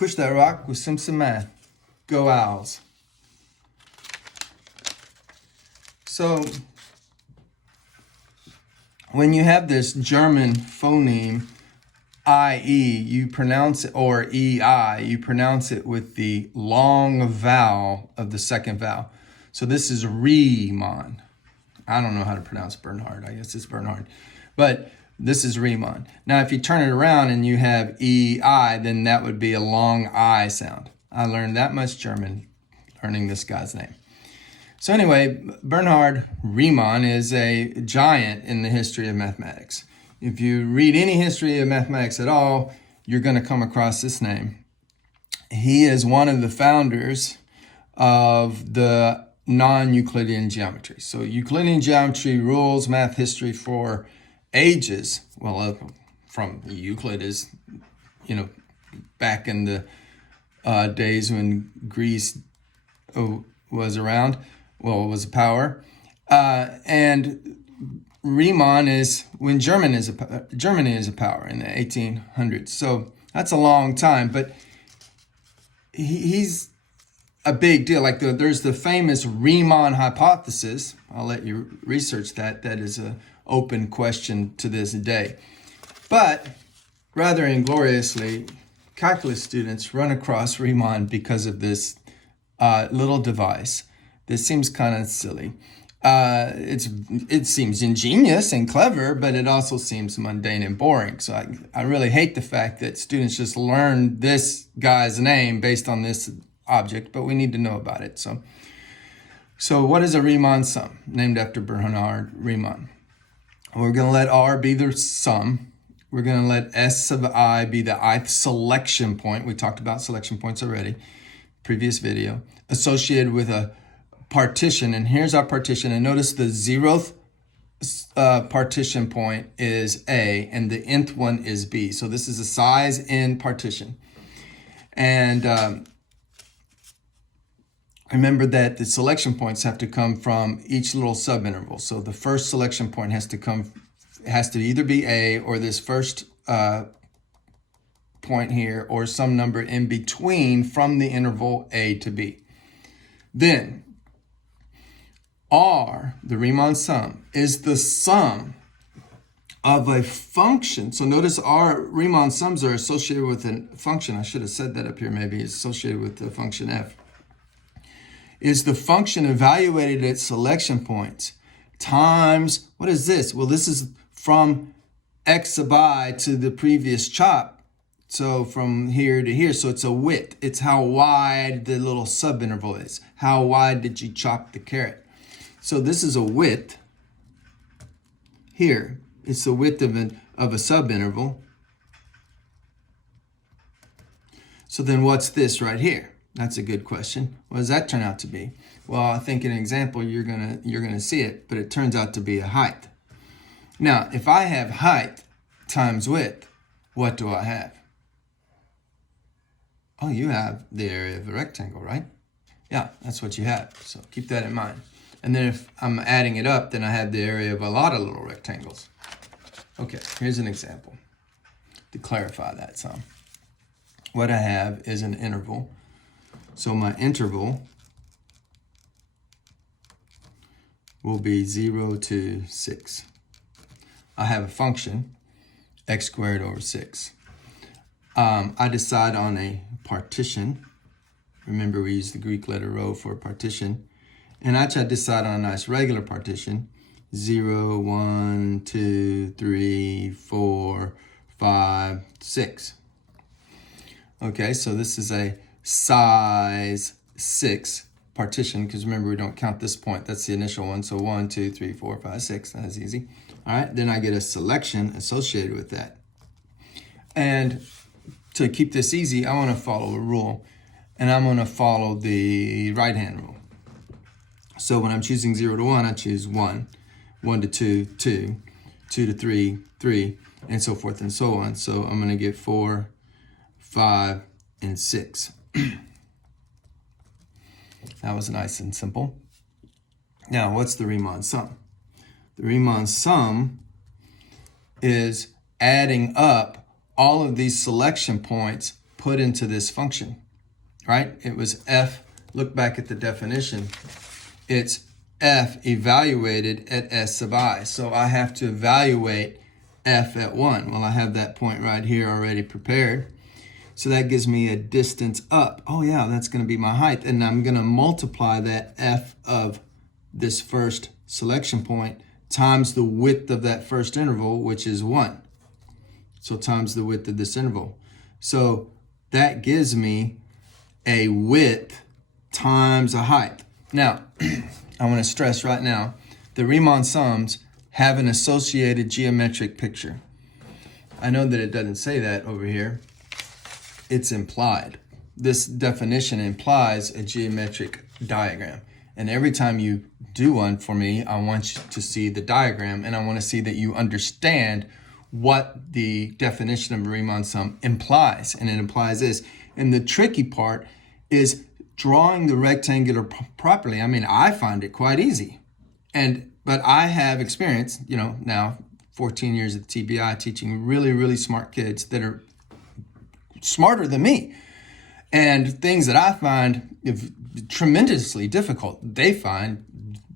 Push that rock with Simpson math. Go Owls. So when you have this German phoneme, I-E, you pronounce it, or E-I, you pronounce it with the long vowel of the second vowel. So this is Riemann. I don't know how to pronounce Bernhard. I guess it's Bernhard. But this is Riemann. Now, if you turn it around and you have E-I, then that would be a long I sound. I learned that much German learning this guy's name. So anyway, Bernhard Riemann is a giant in the history of mathematics. If you read any history of mathematics at all, you're going to come across this name. He is one of the founders of the non-Euclidean geometry. So Euclidean geometry rules math history for ages. Well, from Euclid is, back in the days when Greece was around, was a power. And Riemann is when Germany is a power in the 1800s. So that's a long time, but he's a big deal. Like there's the famous Riemann hypothesis. I'll let you research that. That is an open question to this day. But rather ingloriously, calculus students run across Riemann because of this little device. This seems kind of silly. It seems ingenious and clever, but it also seems mundane and boring. So I really hate the fact that students just learn this guy's name based on this object, but we need to know about it. So what is a Riemann sum? Named after Bernhard Riemann. We're going to let R be the sum. We're going to let S sub I be the ith selection point. We talked about selection points already, previous video, associated with a partition. And here's our partition. And notice the 0th partition point is A and the nth one is B. So this is a size n partition. And remember that the selection points have to come from each little subinterval. So the first selection point has to either be A or this first point here or some number in between from the interval A to B. Then R, the Riemann sum, is the sum of a function. So notice our Riemann sums are associated with a function. I should have said that up here maybe. It's associated with the function f. Is the function evaluated at selection points times, what is this? Well, this is from x sub I to the previous chop. So from here to here, so it's a width. It's how wide the little subinterval is. How wide did you chop the carrot? So this is a width here. It's the width of a subinterval. So then what's this right here? That's a good question. What does that turn out to be? Well, I think in an example you're gonna see it, but it turns out to be a height. Now, if I have height times width, what do I have? Oh, you have the area of a rectangle, right? Yeah, that's what you have. So keep that in mind. And then if I'm adding it up, then I have the area of a lot of little rectangles. Okay, here's an example to clarify that some. What I have is an interval. So my interval will be 0 to 6. I have a function, x squared over 6. I decide on a partition. Remember, we use the Greek letter rho for partition. And I try to decide on a nice regular partition. 0, 1, 2, 3, 4, 5, 6. Okay, so this is a size 6 partition, because remember, we don't count this point. That's the initial one. So 1, 2, 3, 4, 5, 6. That's easy. All right, then I get a selection associated with that. And to keep this easy, I want to follow a rule. And I'm going to follow the right-hand rule. So when I'm choosing 0 to 1, I choose 1, 1 to 2, 2, 2 to 3, 3, and so forth and so on. So I'm going to get 4, 5, and 6. That was nice and simple. Now, what's the Riemann sum? The Riemann sum is adding up all of these selection points put into this function, right? It was f, look back at the definition, it's f evaluated at s sub I. So I have to evaluate f at 1. Well, I have that point right here already prepared. So that gives me a distance up. Oh yeah, that's going to be my height. And I'm going to multiply that f of this first selection point times the width of that first interval, which is 1. So times the width of this interval. So that gives me a width times a height. Now, I want to stress right now, the Riemann sums have an associated geometric picture. I know that it doesn't say that over here. It's implied. This definition implies a geometric diagram. And every time you do one for me, I want you to see the diagram, and I want to see that you understand what the definition of a Riemann sum implies. And it implies this. And the tricky part is drawing the rectangular properly. I mean, I find it quite easy. But I have experience, now 14 years at the TBI teaching really, really smart kids that are smarter than me. And things that I find tremendously difficult, they find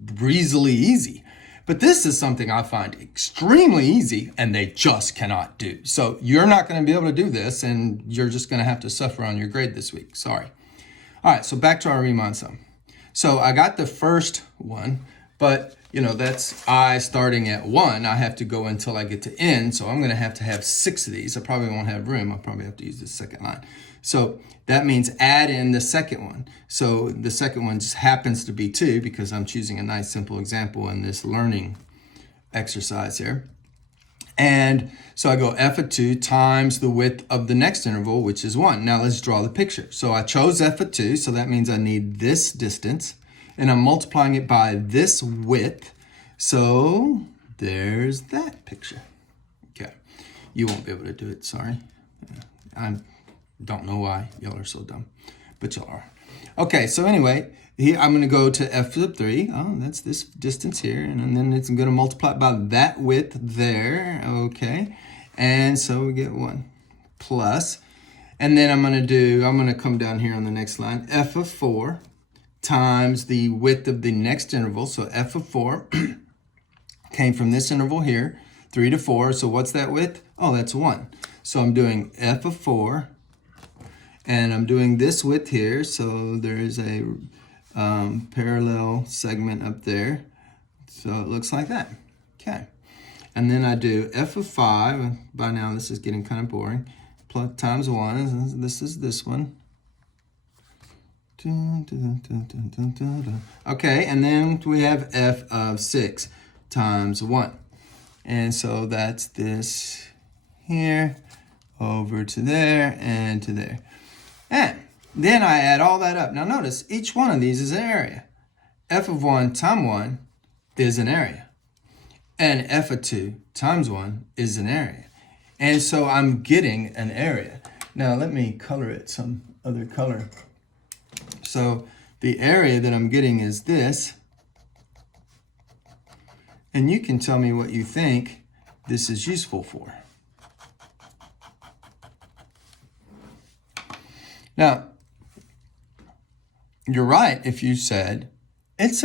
breezily easy. But this is something I find extremely easy, and they just cannot do. So you're not going to be able to do this, and you're just going to have to suffer on your grade this week. Sorry. All right, so back to our Riemann sum. So I got the first one, but that's I starting at 1. I have to go until I get to n, so I'm going to have 6 of these. I probably won't have room. I'll probably have to use the second line. So that means add in the second one. So the second one just happens to be 2 because I'm choosing a nice simple example in this learning exercise here. And so I go f of 2 times the width of the next interval, which is 1. Now let's draw the picture. So I chose f of 2, so that means I need this distance, and I'm multiplying it by this width. So there's that picture. Okay, you won't be able to do it, sorry. I don't know why y'all are so dumb, but y'all are. Okay, so anyway, here I'm going to go to f sub 3. Oh, that's this distance here, and then it's going to multiply by that width there. Okay, and so we get 1 plus, and then I'm going to come down here on the next line, f of 4 times the width of the next interval. So f of 4 came from this interval here, 3 to 4. So what's that width? Oh, that's 1. So I'm doing f of 4, and I'm doing this width here. So there's a parallel segment up there. So it looks like that. Okay. And then I do f of 5. By now this is getting kind of boring. Plus times 1. This is this one. Okay, and then we have f of 6 times 1. And so that's this here over to there and to there. And then I add all that up. Now notice, each one of these is an area. F of 1 times 1 is an area. And f of 2 times 1 is an area. And so I'm getting an area. Now let me color it some other color. So the area that I'm getting is this. And you can tell me what you think this is useful for. Now, you're right if you said it's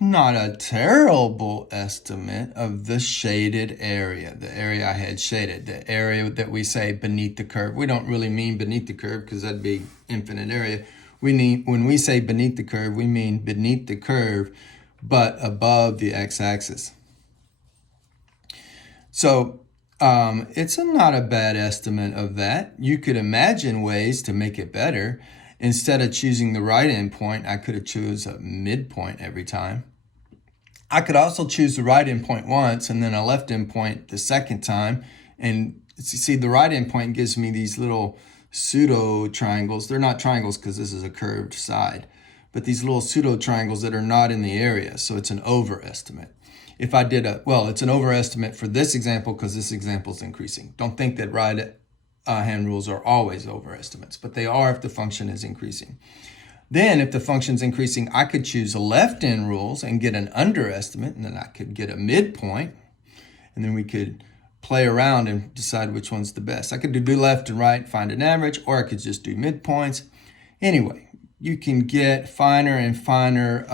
not a terrible estimate of the shaded area, the area I had shaded, the area that we say beneath the curve. We don't really mean beneath the curve because that'd be infinite area. When we say beneath the curve, we mean beneath the curve, but above the x-axis. So it's not a bad estimate of that. You could imagine ways to make it better. Instead of choosing the right endpoint, I could have chosen a midpoint every time. I could also choose the right endpoint once and then a left endpoint the second time. And see, the right endpoint gives me these little pseudo triangles. They're not triangles because this is a curved side, but these little pseudo triangles that are not in the area. So it's an overestimate. If I did it's an overestimate for this example because this example is increasing. Don't think that right hand rules are always overestimates, but they are if the function is increasing. Then if the function's increasing, I could choose a left end rules and get an underestimate, and then I could get a midpoint, and then we could play around and decide which one's the best. I could do left and right, find an average, or I could just do midpoints. Anyway, you can get finer and finer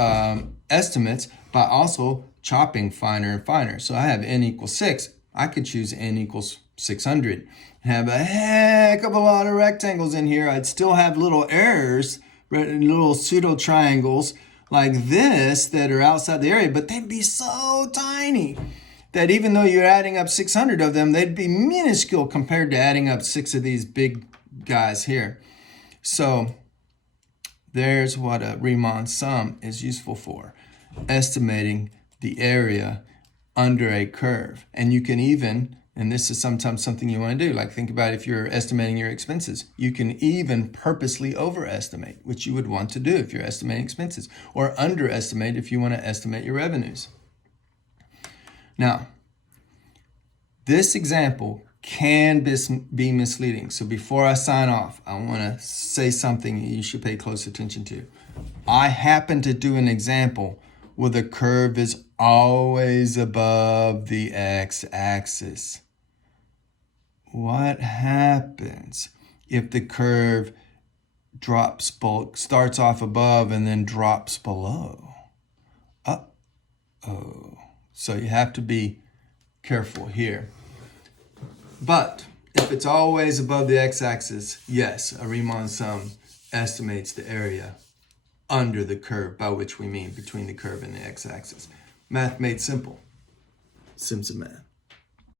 estimates by also chopping finer and finer. So I have n equals 6. I could choose n equals 600 and have a heck of a lot of rectangles in here. I'd still have little errors, little pseudo triangles like this that are outside the area, but they'd be so tiny that even though you're adding up 600 of them, they'd be minuscule compared to adding up 6 of these big guys here. So there's what a Riemann sum is useful for, estimating the area under a curve. And you can even, and this is sometimes something you want to do, like think about if you're estimating your expenses, you can even purposely overestimate, which you would want to do if you're estimating expenses, or underestimate if you want to estimate your revenues. Now, this example can be misleading. So before I sign off, I want to say something you should pay close attention to. I happen to do an example where the curve is always above the x-axis. What happens if the curve starts off above and then drops below? Uh-oh. So you have to be careful here. But if it's always above the x-axis, yes, a Riemann sum estimates the area under the curve, by which we mean between the curve and the x-axis. Math made simple. Sims of math.